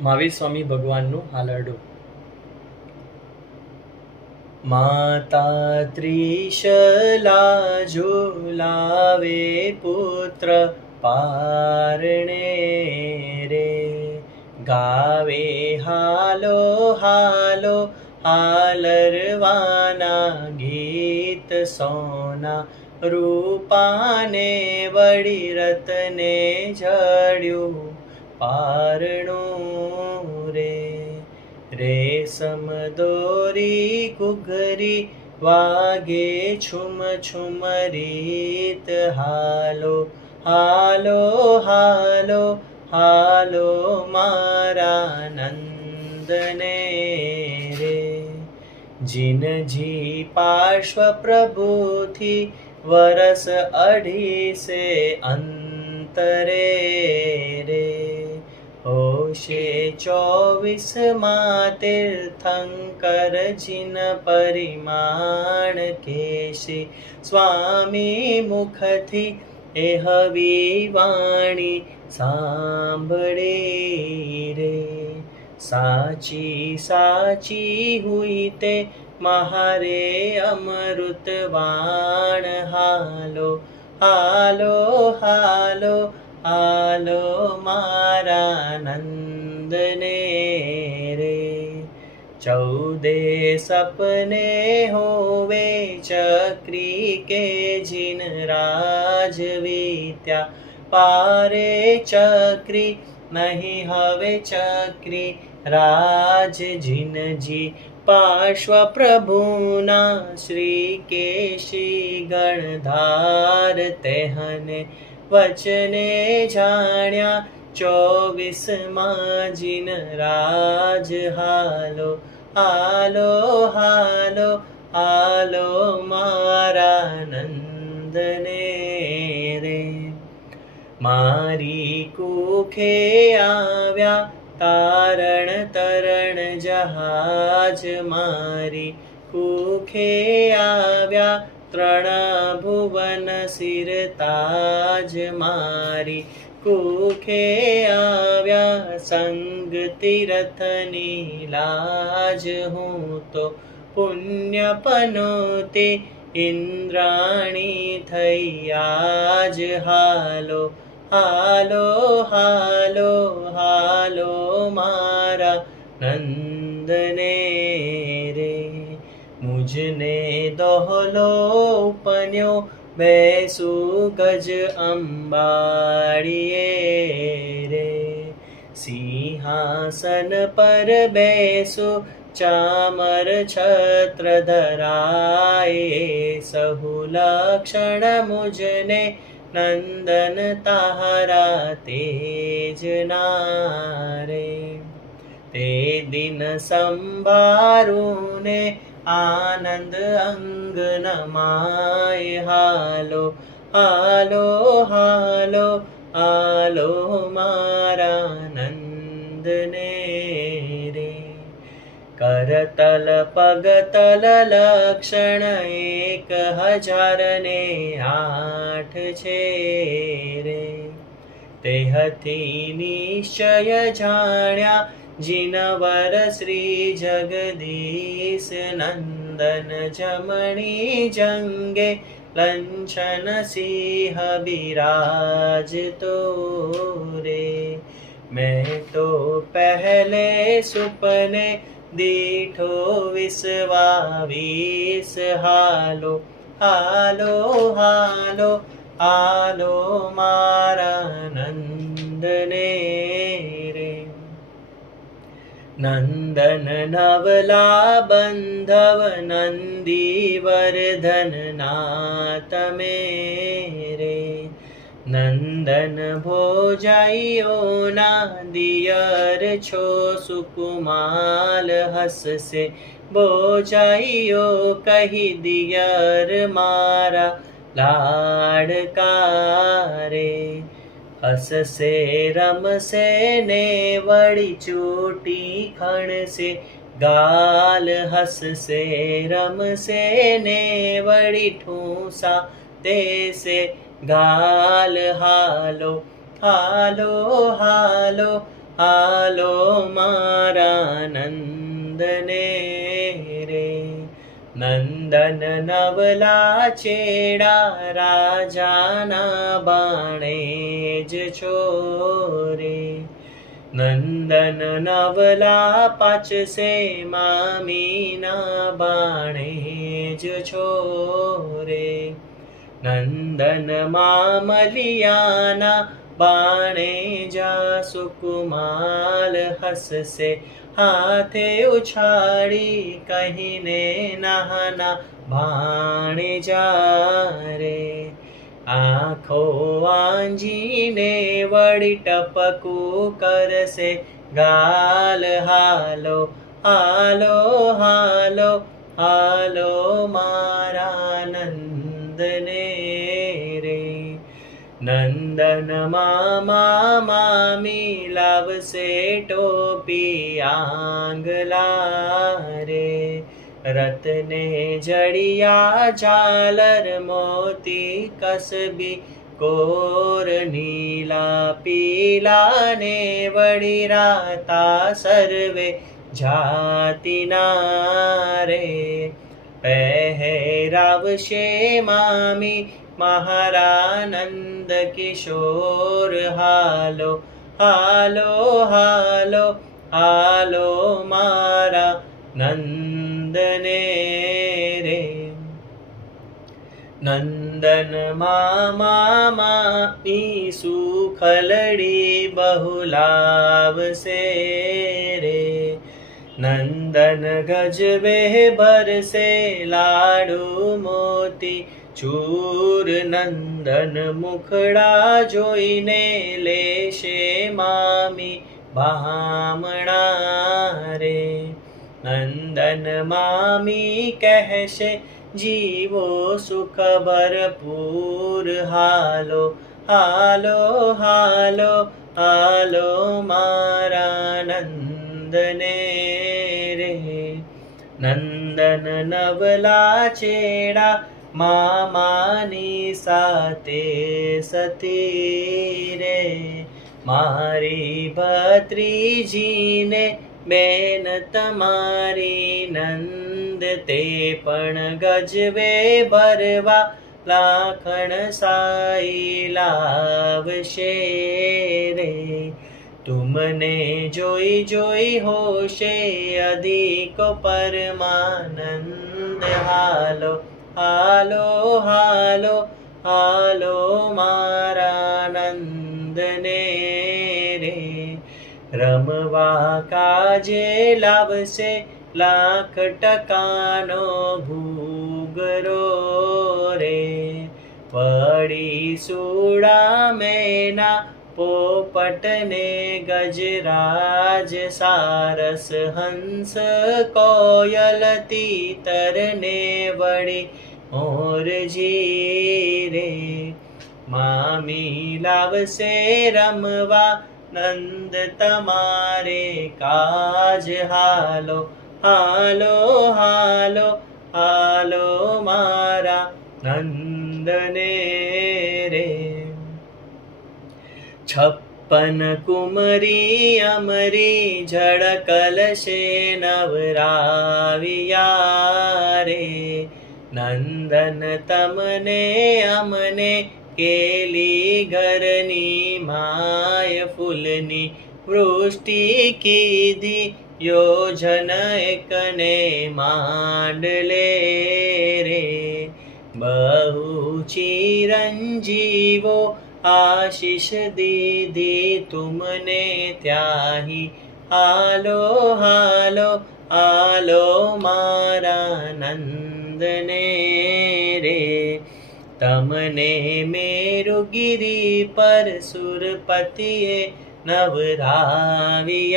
મહાવીર સ્વામી ભગવાનનું હાલરડું. માતા ત્રિશલા ઝુલાવે પુત્ર પારણે રે. ગાવે હાલો હાલો, હાલરવાના ગીત સોના. રૂપાને વળી રતને જડ્યું પારણું રે રેશમ દોરી ઘુઘરી વાગે છુમ છુમ રીત હાલો હાલો હાલો હાલો મારા નંદને રે. જીનજી પાર્શ્વ પ્રભુથી વરસ અઢીસે અંતરે રે. હોશે ચોવીસમાં તીર્થંકર જીન પરિમાણ કેશી સ્વામી મુખથી એ હવી વાણી સાંભળી રે સાચી સાચી હુઈ તે મહારે અમૃત વાણ હાલો મારા નંદને રે ચૌદે સપને હોવે ચક્રી કે જીન રાજ વિદ્યા પારે ચક્રી નહીં હવે ચક્રી રાજ જીનજી પાર્શ્વ પ્રભુના શ્રી કેશી ગણધાર તેહને વચને જાણ્યા ચોવીસમાં જીન રાજ હાલો હાલો હાલો હાલો મારા નંદને રે. મારી કુખે આવ્યા તારણ તરણ જહાજ મારી કુખે આવ્યા ત્રણ ભુવન સિર તાજ મારી કુખે આવ્યા સંગ તીરથની લાજ હું તો પુણ્ય પનોતે ઇન્દ્રાણી થઈ આજ હાલો હાલો હાલો હાલો મારા નંદને મુજને દોહલો ઉપન્યો, બેસુ ગજ અંબાડીએ રે. સિંહાસન પર બેસુ, ચામર છત્ર ધરાય સહુ લક્ષણ મુજને નંદન તારા તેજના રે તે દિન સંભારું ને આનંદ અંગ માય હાલો હાલો હાલો હાલો મારા નંદને રે. કરતલ પગતલ લક્ષણ એક હજાર ને આઠ છે રે. તેહથી નિશ્ચય જાણ્યા નંદન જમણી જંગે લંછન સિંહ બિરાજ તો રે મેં તો પહેલે સુપને દીઠો વિસવાવીસ હાલો હાલો હાલો હાલો મારા નંદને રે નંદન નવલા બંધવ નંદી વર્ધન ના તમે રે નંદન ભોજાઈઓ ના દિયર છો સુકુમાલ હસશે ભોજાઈઓ કહી દિયર મારા લાડકા રે હસશે રમશે ને વળી ચોટી ખણશે. ગાલ હસશે રમશે ને વળી ઠૂસા દેશે. ગાલ હાલો હાલો હાલો હાલો મારા નંદને રે. નંદન નવલા ચેડા રાજાના બાણે જ છોરે નંદન નવલા પાચસે મામીના બાણે જ છોરે નંદન મામલિયાના બાણે જા સુકુમાલ હસશે હાથે ઉછાળી કહીને નાના ભાણે જારે આંખો વાંજીને વળી ટપકું કરશે. ગાલ હાલો હાલો હાલો હાલો મારા નંદને. નંદન મામા મામી લાવશે ટોપી આંગલા રે રતને જડિયા ઝાલર મોતી કસબી કોર નીલા પીલા ને વળી રાતા સર્વે જાતિના રે પહેરાવશે મામી, મહારાનંદ કિશોર, હાલો હાલો હાલો હાલો મારા નંદને રે. નંદન મામા પી સુખલડી બહુલાવશે નંદન ગજબે ભરસે લાડુ મોતી ચૂર નંદન મુખડા જોઈને લેશે મામી બામણા રે નંદન મામી કહેશે જીવો સુખ ભરપૂર હાલો હાલો હાલો હાલો મારા નંદને નવલા છેડા મામાની સાથે સતી રે. મારી ભત્રીજીને બેન તમારી નંદ તે પણ ગજવે ભરવા લાખણ સાઈ લાવશે રે. તુમને જોઈ જોઈ હોશે અધિક પરમાનંદ હાલો હાલો હાલો હાલો મારાનંદને રે રમવા કાજે લાવશે લાખ ટકાનો ભૂગરો રે પડી સુડા મેના પોપટને ગજરાજ સારસ હંસ કોયલ તીતરને વળી મોરજી રે. મામી લાવશે રમવા નંદ તમારે કાજ હાલો હાલો હાલો હાલો મારા નંદને છપ્પન કુમરી અમરી જળ કલશે નવરાવિયા રે. નંદન તમને અમને કેલી ઘરની માય ફૂલની વૃષ્ટિ કીધી, યોજન એકને માંડલે રે. બહુ ચિરંજીવો આશીષ દીધી તુમને ત્યાહી હાલો હાલો હાલો મારા નંદને રે તમને મેરુગીરી પર સુરપતિએ सुरपतिये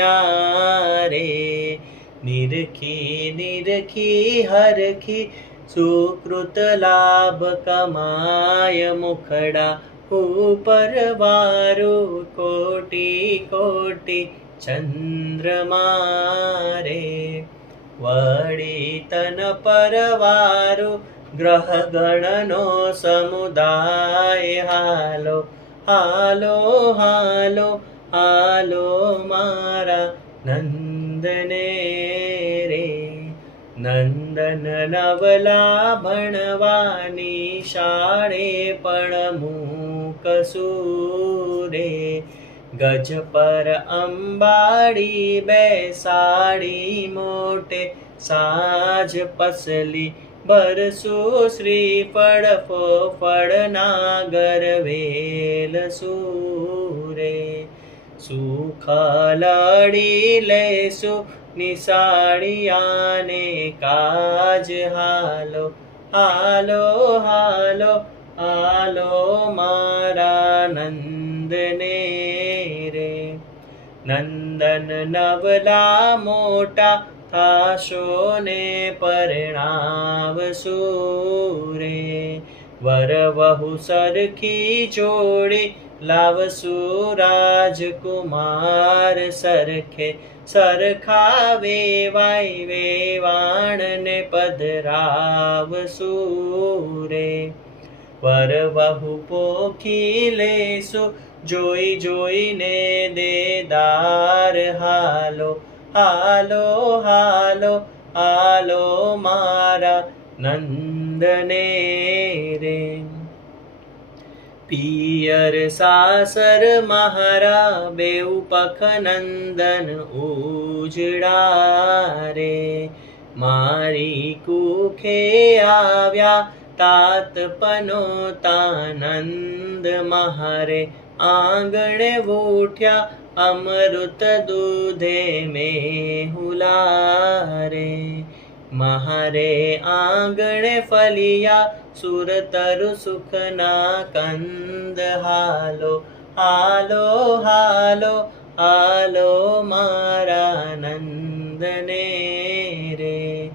રે નિરખી નિરખી હરખી સુકૃત લાભ કમાય મુખડા ઉપર ऊपरवारो कोटि कोटि चन्द्रमारे वडितन वणितनवारु ग्रहगणनो समुदाय हालो हालो हालो हालो मारा नन्दने रे नन्द નંદને નવલા ભણવાની શાળે પણ મૂકસુરે ગજ પર અંબાડી બેસાડી મોટે, સાજ પસલી બરસુ શ્રીફળ ફોફળ ગરવેલ સૂરે. સુખ લડી લેસુ નિશાળિયાને કાજ હાલો હાલો હાલો હાલો મારા નંદને રે. નંદન નવલા મોટા થાશો ને પરણાવશો રે. વર વહુ સરખી જોડી લાવસુ રાજકુમાર સરખે સરખા વેવાય વેવાણને પધરાવ રે. વર વહુ પોખી લેસુ જોઈ જોઈને દેદાર હાલો હાલો હાલો હાલો મારા નંદને રે. પિયર સાસર મહારા બેઉ પખ નંદન ઉજડા રે મારી કુખે આવ્યા તાત પનોતાનંદ મહારે. આંગણે ઉઠ્યા અમૃત દૂધે મેં હુલારે મહારે આંગણે ફલિયા સુરતરુ સુખના કંદ હાલો હાલો હાલો હાલો મારા નંદને રે.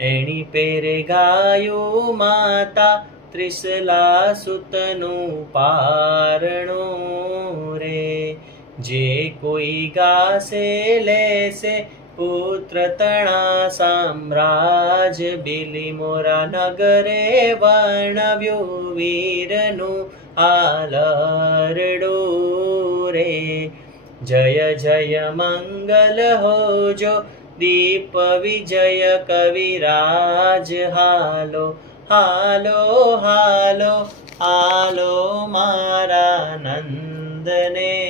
એણી પેરે ગાયું માતા, ત્રિસલા સુતનું પારણો રે. જે કોઈ ગાશે, લેશે પુત્ર તણા સામ્રાજ બિલી મોરા નગરે વર્ણવ્યું વીરનું આલરડું રે. જય જય મંગલ હોજો, દીપ વિજય કવિરાજ, હાલો હાલો હાલો હાલો મારા નંદને.